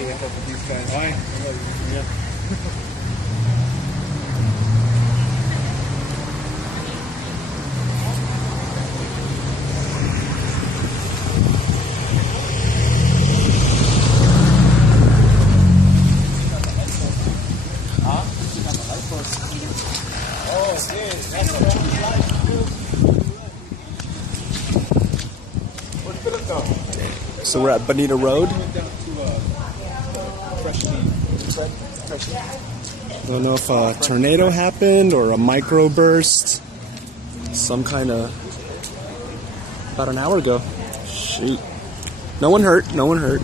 Hey, how about these guys? Hi. Yeah. So we're at Bonita Road. I don't know if a tornado happened or a microburst. Some kind of... About an hour ago. Shoot. No one hurt. No one hurt.